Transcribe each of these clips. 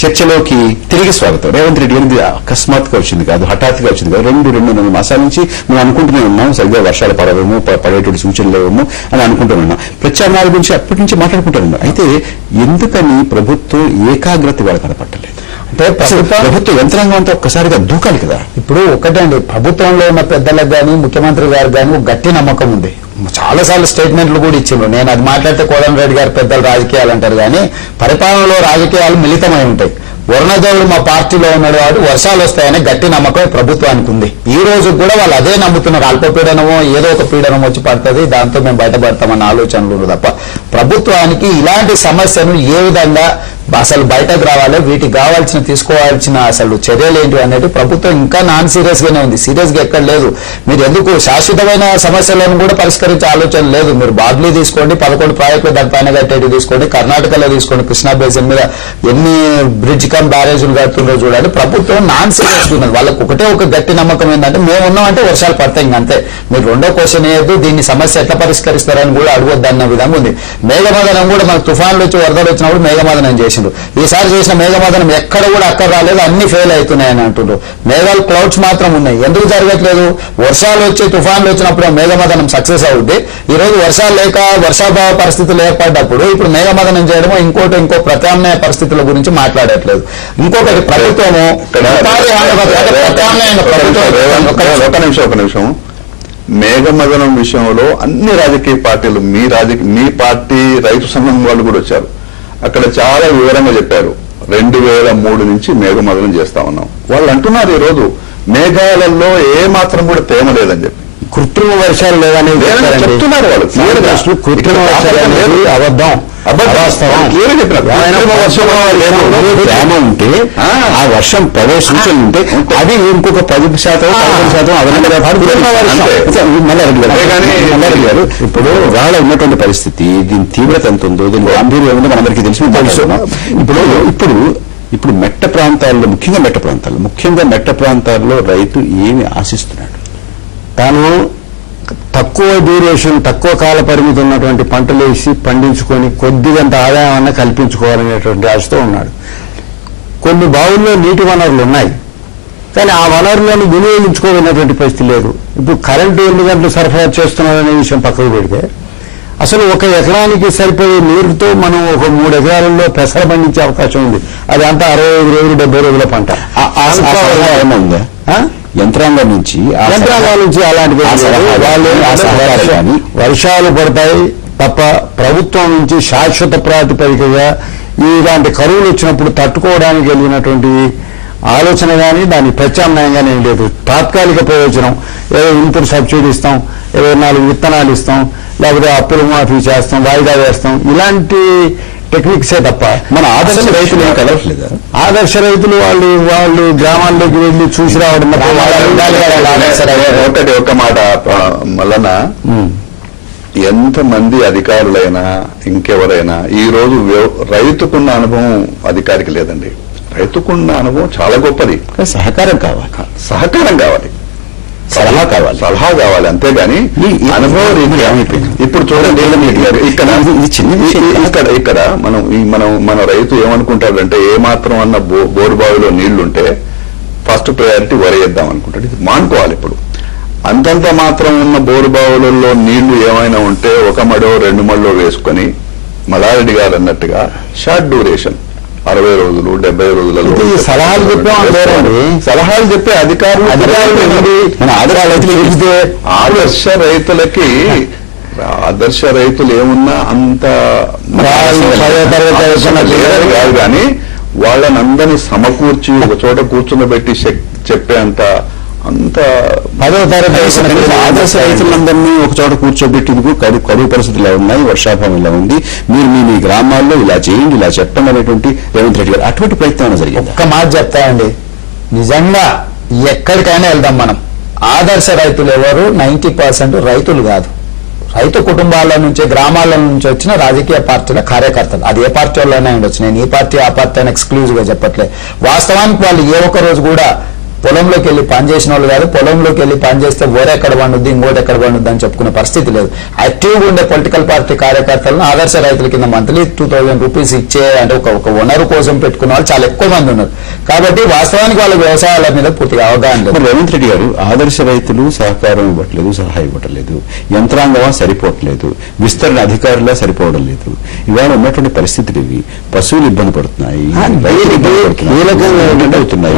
చర్చలోకి తిరిగి స్వాగతం. రేవంత్ రెడ్డి గారిది అకస్మాత్తుగా వచ్చింది కాదు, హఠాత్తుగా వచ్చింది కాదు. 2-2.5 మాసాల నుంచి మేము అనుకుంటూనే ఉన్నాం సరిగ్గా వర్షాలు పడేటువంటి సూచనలు లేవేమో అని అనుకుంటున్నాం. ప్రత్యామ్నాయాల గురించి అప్పటి నుంచి మాట్లాడుకుంటున్నాం. అయితే ఎందుకని ప్రభుత్వం ఏకాగ్రత ఇవాళ కనపట్టలేదు? అంటే ప్రభుత్వ యంత్రాంగం అంతా ఒక్కసారిగా దూకాలి కదా. ఇప్పుడు ఒకటండి, ప్రభుత్వంలో ఉన్న పెద్దలకు కానీ ముఖ్యమంత్రి గారు కానీ గట్టి నమ్మకం ఉంది. చాలాసార్లు స్టేట్మెంట్లు కూడా ఇచ్చిండ్రు. నేను అది మాట్లాడితే కోదండరెడ్డి గారు పెద్దలు రాజకీయాలు అంటారు, కానీ పరిపాలనలో రాజకీయాలు మిళితమై ఉంటాయి. వరుణదేవుడు మా పార్టీలో ఉన్నాడు కాబట్టి వర్షాలు వస్తాయని గట్టి నమ్మకం ప్రభుత్వానికి ఉంది. ఈ రోజు కూడా వాళ్ళు అదే నమ్ముతున్నారు. అల్పపీడనమో ఏదో ఒక పీడనం వచ్చి పడుతుంది, దాంతో మేము బయటపడతామన్న ఆలోచనలు తప్ప ప్రభుత్వానికి ఇలాంటి సమస్యను ఏ విధంగా అసలు బయటకు రావాలి, వీటికి కావాల్సిన తీసుకోవాల్సిన అసలు చర్యలు ఏంటి అనేది ప్రభుత్వం ఇంకా నాన్ సీరియస్ గానే ఉంది. సీరియస్ గా ఎక్కడ లేదు. మీరు ఎందుకు శాశ్వతమైన సమస్యలను కూడా పరిష్కరించే ఆలోచన లేదు. మీరు బాద్లీ తీసుకోండి, 11 ప్రాజెక్టులు దానిపైన కట్టేది తీసుకోండి, కర్ణాటకలో తీసుకోండి, కృష్ణా బేసిన్ మీద ఎన్ని బ్రిడ్జ్ కమ్ బ్యారేజీలు కడుతుందో చూడండి. ప్రభుత్వం నాన్ సీరియస్ ఉన్నది. వాళ్ళకు ఒకటే ఒక గట్టి నమ్మకం ఏంటంటే మేము ఉన్నామంటే వర్షాలు పడతాయి, ఇంకంతే. మీరు రెండో క్వశ్చన్ ఏదో దీన్ని సమస్య ఎట్లా పరిష్కరిస్తారని కూడా అడగొద్దన్న విధంగా ఉంది. మేఘమదనం కూడా మనకు తుఫాన్లు వచ్చి వరదలు వచ్చినప్పుడు మేఘమదనం చేసి ఈసారి చేసిన మేఘమదనం ఎక్కడ కూడా అక్కడ రాలేదు, అన్ని ఫెయిల్ అవుతున్నాయని అంటున్నారు. మేఘాలు క్లౌడ్స్ మాత్రం ఉన్నాయి. ఎందుకు జరగట్లేదు? వర్షాలు వచ్చి తుఫాన్లు వచ్చినప్పుడు మేఘమదనం సక్సెస్ అవుద్ది. ఈ రోజు వర్షాలు లేక వర్షాభావ పరిస్థితులు ఏర్పడ్డప్పుడు ఇప్పుడు మేఘమదనం చేయడమో ఇంకో ప్రత్యామ్నాయ పరిస్థితుల గురించి మాట్లాడట్లేదు. ఇంకొకటి ప్రభుత్వము ఒక నిమిషం మేఘమదనం విషయంలో అన్ని రాజకీయ పార్టీలు మీ పార్టీ రైతు సంఘం వాళ్ళు కూడా వచ్చారు. అక్కడ చాలా వివరంగా చెప్పారు. 2003 నుంచి మేఘమదనం చేస్తా ఉన్నాం. వాళ్ళు అంటున్నారు ఈ రోజు మేఘాలలో ఏ మాత్రం కూడా తేమ లేదని చెప్పి, కృత్రిమ వర్షాలు లేదని చెప్తున్నారు వాళ్ళు. కృత్రిమ వర్షాలు అనేది అబద్ధం. తేమ ఉంటే ఆ వర్షం పడే సూచనలు ఉంటే అది ఇంకొక 10% 15% అదనంగా మల్లారెడ్డి గారు ఇప్పుడు వాళ్ళ ఉన్నటువంటి పరిస్థితి, దీని తీవ్రత ఎంత ఉందో, దీని గాంభీర్యం ఏముందో మనందరికీ తెలిసి ఇప్పుడు మెట్ట ప్రాంతాల్లో ముఖ్యంగా మెట్ట ప్రాంతాల్లో రైతు ఏమి ఆశిస్తున్నాడు? తాను తక్కువ డ్యూరేషన్, తక్కువ కాల పరిమితి ఉన్నటువంటి పంటలు వేసి పండించుకొని కొద్దిగంత ఆదాయం అన్న కల్పించుకోవాలనేటువంటి ఆశతో ఉన్నాడు. కొన్ని బావుల్లో నీటి వనరులు ఉన్నాయి, కానీ ఆ వనరులను వినియోగించుకోవాలనేటువంటి పరిస్థితి లేదు. ఇప్పుడు కరెంటు ఎన్ని గంటలు సరఫరా చేస్తున్నారనే విషయం పక్కకు పెడితే అసలు 1 ఎకరానికి సరిపోయే నీరుతో మనం ఒక 3 ఎకరాలలో పెసర పండించే అవకాశం ఉంది. అది అంతా 65 రోజులు 70 రోజుల పంట. యంత్రాంగం నుంచి అలాంటి వర్షాలు పడతాయి తప్ప ప్రభుత్వం నుంచి శాశ్వత ప్రాతిపదికగా ఇలాంటి కరువులు వచ్చినప్పుడు తట్టుకోవడానికి వెళ్ళినటువంటి ఆలోచన కానీ దాని ప్రత్యామ్నాయం కానీ ఏం లేదు. తాత్కాలిక ప్రయోజనం, ఏదో ఇన్పుట్ సబ్సిడీ ఇస్తాం, 24 విత్తనాలు ఇస్తాం, లేకపోతే అప్పులు మాఫీ చేస్తాం, వాయిదా వేస్తాం, ఇలాంటి టెక్నిక్సే తప్ప మన ఆదర్శ రైతులు ఏం కలవట్లేదు. ఆదర్శ రైతులు వాళ్ళు గ్రామాల్లోకి వెళ్ళి చూసి రావడం. ఒక మాట మల్లన, ఎంతమంది అధికారులైనా ఇంకెవరైనా ఈ రోజు రైతుకున్న అనుభవం అధికారికి లేదండి. రైతుకున్న అనుభవం చాలా గొప్పది. సహకారం కావాలి, సలహా కావాలి, అంతేగాని అనుభవం ఏమైపోయింది. ఇప్పుడు చూడండి ఇక్కడ మన రైతు ఏమనుకుంటాడంటే ఏ మాత్రం అన్న బోరు బావిలో నీళ్లుంటే ఫస్ట్ ప్రయారిటీ వరేద్దాం అనుకుంటాడు. ఇది మానుకోవాలి. ఇప్పుడు అంతంత మాత్రం ఉన్న బోరు బావులలో నీళ్లు ఏమైనా ఉంటే 1 మడో 2 మడలో వేసుకొని మల్లారెడ్డి గారు అన్నట్టుగా షార్ట్ డ్యూరేషన్ 60 రోజులు 70 రోజులలో సలహాలు చెప్పే అధికారులు ఆదర్శ రైతులు ఏమున్నా అంత కాదు, కానీ వాళ్ళని అందరినీ సమకూర్చి ఒక చోట కూర్చుండబెట్టి చెప్పే అంత 10వ తరగతి ఆదర్శ రైతులందరినీ ఒక చోట కూర్చోబెట్టేందుకు కరువు పరిస్థితులు ఉన్నాయి, వర్షాభావం ఇలా ఉంది, మీరు మీ గ్రామాల్లో ఇలా చేయండి, ఇలా చెప్పండి అనేటువంటి రేవంత్ రెడ్డి గారు అటువంటి ప్రయత్నం జరిగింది. ఒక్క మాట చెప్తాయండి, నిజంగా ఎక్కడికైనా వెళ్దాం మనం. ఆదర్శ రైతులు ఎవరు? 90% రైతులు కాదు, రైతు కుటుంబాల నుంచి గ్రామాల నుంచి వచ్చిన రాజకీయ పార్టీల కార్యకర్తలు. అది ఏ పార్టీ వాళ్ళైనా ఉండొచ్చు. నేను ఈ పార్టీ ఆ పార్టీ అని ఎక్స్క్లూజివ్ గా చెప్పట్లేదు. వాస్తవానికి వాళ్ళు ఏ ఒక్క రోజు కూడా పొలంలోకి వెళ్ళి పని చేసిన వాళ్ళు కాదు, పొలంలోకి వెళ్ళి పని చేస్తే ఎక్కడ పండుద్ది ఇంకోటి ఎక్కడ పండుద్ది అని చెప్పుకునే పరిస్థితి లేదు. యాక్టివ్గా ఉండే పొలిటికల్ పార్టీ కార్యకర్తలను ఆదర్శ రైతుల కింద మంత్లీ 2000 రూపీస్ ఇచ్చే అంటే ఒక వనరు కోసం పెట్టుకున్న వాళ్ళు చాలా ఎక్కువ మంది ఉన్నారు. కాబట్టి వాస్తవానికి వాళ్ళ వ్యవసాయాల మీద పూర్తిగా అవగాహన లేదు. రేవంత్ రెడ్డి గారు ఆదర్శ రైతులు సహకారం ఇవ్వట్లేదు, సహాయం ఇవ్వట్లేదు, యంత్రాంగమా సరిపోవట్లేదు, విస్తరణ అధికారులా సరిపోవడం లేదు. ఇవాళ ఉన్నటువంటి పరిస్థితులు ఇవి. పశువులు ఇబ్బంది పడుతున్నాయి, రైతులు ఇబ్బంది పడుతున్నాయి, అవుతున్నాయి.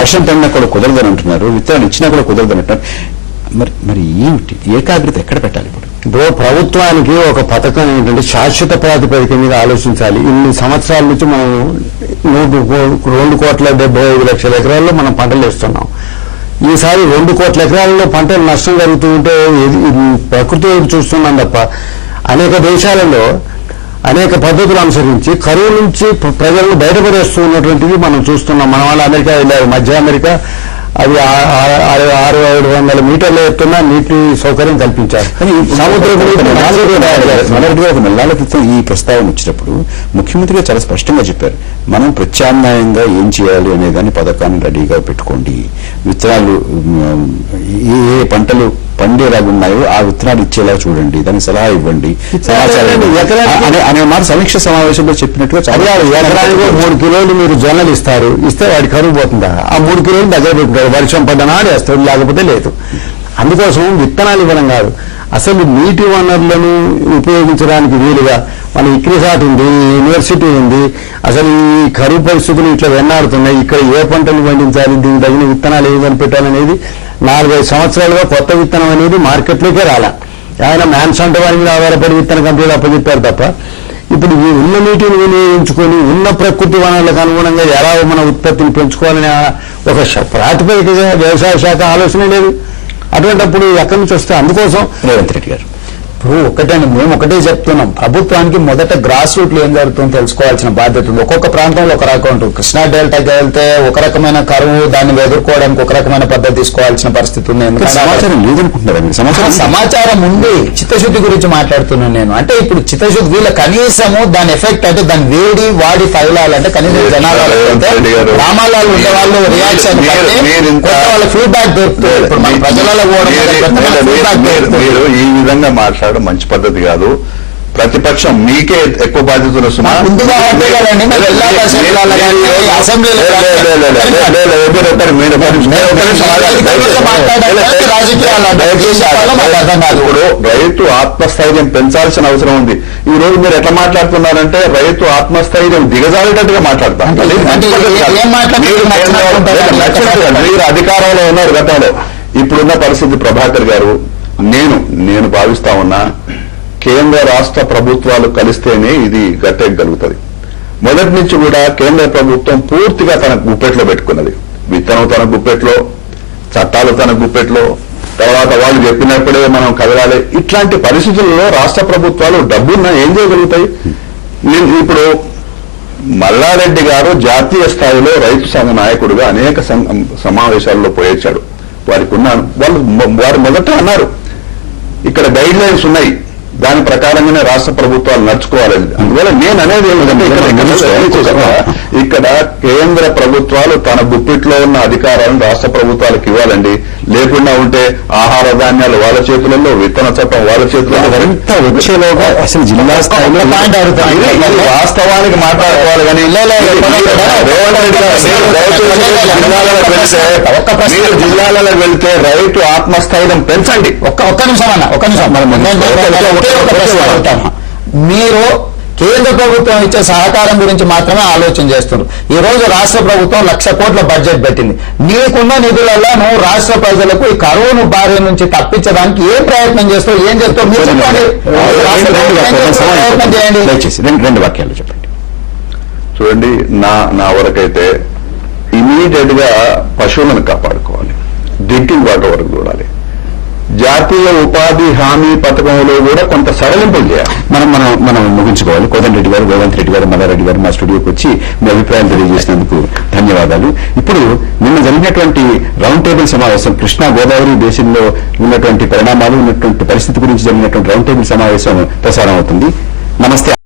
వర్షం పడినా కూడా కుదరదని అంటున్నారు, విత్తనాలు ఇచ్చినా కూడా కుదరదని అంటున్నారు. మరి ఏమిటి ఏకాగ్రత ఎక్కడ పెట్టాలి ఇప్పుడు? ఇప్పుడు ప్రభుత్వానికి ఒక పథకం ఏంటంటే శాశ్వత ప్రాతిపదిక మీద ఆలోచించాలి. ఇన్ని సంవత్సరాల నుంచి మనం 2,75,00,000 ఎకరాల్లో మనం పంటలు వేస్తున్నాం. ఈసారి 2 కోట్ల ఎకరాల్లో పంటలు నష్టం జరుగుతూ ఉంటే ప్రకృతి వైపు చూస్తున్నాం తప్ప అనేక దేశాలలో అనేక పద్ధతులు అనుసరించి కరువు నుంచి ప్రజలను బయటపడేస్తూ ఉన్నటువంటిది మనం చూస్తున్నాం. మన వాళ్ళు అమెరికా వెళ్ళారు, మధ్య అమెరికా, అది 600-700 మీటర్ల ఎత్తున నీటి సౌకర్యం కల్పించారు. మొదటిగా ఒక నెలల క్రితం ఈ ప్రస్తావన వచ్చినప్పుడు ముఖ్యమంత్రిగా చాలా స్పష్టంగా చెప్పారు, మనం ప్రత్యామ్నాయంగా ఏం చేయాలి అనే దాన్ని పథకాన్ని రెడీగా పెట్టుకోండి, విత్తనాలు ఏ పంటలు పండేలాగున్నాయో ఆ విత్తనాలు ఇచ్చేలా చూడండి, దానికి సలహా ఇవ్వండి, సమాచారం అనే మాట సమీక్ష సమావేశంలో చెప్పినట్టుగా ఎకరానికి 3 కిలోలు మీరు జొన్నలు ఇస్తారు, ఇస్తే వాడి కరువు పోతుందా? ఆ 3 కిలోలు దగ్గర పెట్టుకుంటారు, వర్షం పడ్డనాడు వేస్తారు, లేకపోతే లేదు. అందుకోసం విత్తనాలు ఇవ్వడం కాదు, అసలు నీటి వనరులను ఉపయోగించడానికి వీలుగా మన ఇక్రిసాట్ ఉంది, యూనివర్సిటీ ఉంది, అసలు ఈ కరువు పరిస్థితులు ఇట్లా వెన్నాడుతున్నాయి, ఇక్కడ ఏ పంటలు పండించాలి, దీనికి తగిన విత్తనాలు ఏమని పెట్టాలనేది 4-5 సంవత్సరాలుగా కొత్త విత్తనం అనేది మార్కెట్లోకే రాలా. ఆయన మ్యాన్సాంటో వారి మీద ఆధారపడి విత్తన కంపెనీలు అప్పచెప్పారు తప్ప ఇప్పుడు ఈ ఉన్న నీటిని వినియోగించుకొని ఉన్న ప్రకృతి వనరులకు అనుగుణంగా ఎలా మన ఉత్పత్తిని పెంచుకోవాలనే ఒక ప్రాతిపదికగా వ్యవసాయ శాఖ ఆలోచన లేదు. అటువంటిప్పుడు ఎక్కడి నుంచి వస్తే అందుకోసం రేవంత్ రెడ్డి గారు ఇప్పుడు ఒకటండి, మేము ఒకటే చెప్తున్నాం, ప్రభుత్వానికి మొదట గ్రాస్ రూట్ లో ఏం జరుగుతుందో తెలుసుకోవాల్సిన బాధ్యత ఉంది. ఒక్కొక్క ప్రాంతంలో ఒక రకం ఉంటుంది. కృష్ణా డెల్టాకి వెళ్తే ఒక రకమైన కరువు, దాన్ని ఎదుర్కోవడానికి ఒక రకమైన పద్ధతి తీసుకోవాల్సిన పరిస్థితి ఉంది. ఎందుకంటే సమాచారం లేదనుకుంటున్నారా మీరు? సమాచారం ఉంది, చిత్తశుద్ధి గురించి మాట్లాడుతున్నాను నేను. అంటే ఇప్పుడు చిత్తశుద్ధి వీళ్ళ కనీసము దాని ఎఫెక్ట్ అంటే దాని వేడి వాడి తగలాలంటే కనీసం జనాలు గ్రామాలలో ఉండే వాళ్ళు రియాక్షన్ వాళ్ళ ఫీడ్బ్యాక్ దొరుకుతుంది. ఇప్పుడు మన ప్రజలలో మీరు ఈ విధంగా మాట్లాడడం మంచి పద్ధతి కాదు. ప్రతిపక్షం మీకే ఎక్కువ బాధ్యతలు వస్తున్నాయి. ఇప్పుడు రైతు ఆత్మస్థైర్యం పెంచాల్సిన అవసరం ఉంది. ఈ రోజు మీరు ఎట్లా మాట్లాడుతున్నారంటే రైతు ఆత్మస్థైర్యం దిగజారేటట్టుగా మాట్లాడతారు. మీరు అధికారంలో ఉన్నారు గతంలో. ఇప్పుడున్న పరిస్థితి ప్రభాకర్ గారు, నేను భావిస్తా ఉన్నా కేంద్ర రాష్ట్ర ప్రభుత్వాలు కలిస్తేనే ఇది గట్టెక్కగలుగుతుంది. మొదటి నుంచి కూడా కేంద్ర ప్రభుత్వం పూర్తిగా తన గుప్పెట్లో పెట్టుకున్నది. విత్తనం తన గుప్పెట్లో, చట్టాలు తన గుప్పెట్లో, తర్వాత వాళ్ళు చెప్పినప్పుడే మనం కదలాలి. ఇట్లాంటి పరిస్థితుల్లో రాష్ట్ర ప్రభుత్వాలు డబ్బున్న ఏం చేయగలుగుతాయి? ఇప్పుడు మల్లారెడ్డి గారు జాతీయ స్థాయిలో రైతు సంఘ నాయకుడిగా అనేక సమావేశాల్లో పోయొచ్చాడు. వారు మొదట అన్నారు, ఇక్కడ గైడ్ లైన్స్ ఉన్నాయి, దాని ప్రకారంగానే రాష్ట్ర ప్రభుత్వాలు నడుచుకోవాలని. అందువల్ల నేను అనేది ఏమిటంటే ఇక్కడ కేంద్ర ప్రభుత్వాలు తన గుప్పిట్లో ఉన్న అధికారాలను రాష్ట్ర ప్రభుత్వాలకు ఇవ్వాలండి. లేకుండా ఉంటే ఆహార ధాన్యాలు వాళ్ళ చేతులలో, విత్తన చట్టం వాళ్ళ చేతులలో వచ్చేలోగా అసలు జిల్లా స్థాయిలో వాస్తవానికి మాట్లాడుకోవాలి. కానీ జిల్లాలలో వెళ్తే రైతు ఆత్మస్థైర్యం పెంచండి. ఒక్క నిమిషం మీరు కేంద్ర ప్రభుత్వం ఇచ్చే సహకారం గురించి మాత్రమే ఆలోచన చేస్తున్నారు. ఈ రోజు రాష్ట్ర ప్రభుత్వం 1,00,000 కోట్ల బడ్జెట్ పెట్టింది. నీకున్న నిధులలో నువ్వు రాష్ట్ర ప్రజలకు ఈ కరువును బారి నుంచి తప్పించడానికి ఏం ప్రయత్నం చేస్తావు, ఏం చేస్తావు మీరు చెప్పండి. చేయండి. రెండు వాక్యాలు చెప్పండి. చూడండి, నా వరకైతే ఇమీడియట్ గా పశువులను కాపాడుకోవాలి, డ్రింకింగ్ వాటర్ వరకు చూడాలి. జాతీయ ఉపాధి హామీ పథకంలో కూడా కొంత సడలింపులు చేయాలి. మనం ముగించుకోవాలి. కోదండరెడ్డి గారు, రేవంత్ రెడ్డి గారు, మల్లారెడ్డి గారు మా స్టూడియోకి వచ్చి మీ అభిప్రాయాలు తెలియజేసినందుకు ధన్యవాదాలు. ఇప్పుడు నిన్న జరిగినటువంటి రౌండ్ టేబుల్ సమావేశం, కృష్ణా గోదావరి బేసిన్లో ఉన్నటువంటి పరిణామాలు, ఉన్నటువంటి పరిస్థితి గురించి జరిగినటువంటి రౌండ్ టేబుల్ సమావేశం ప్రసారం అవుతుంది. నమస్తే.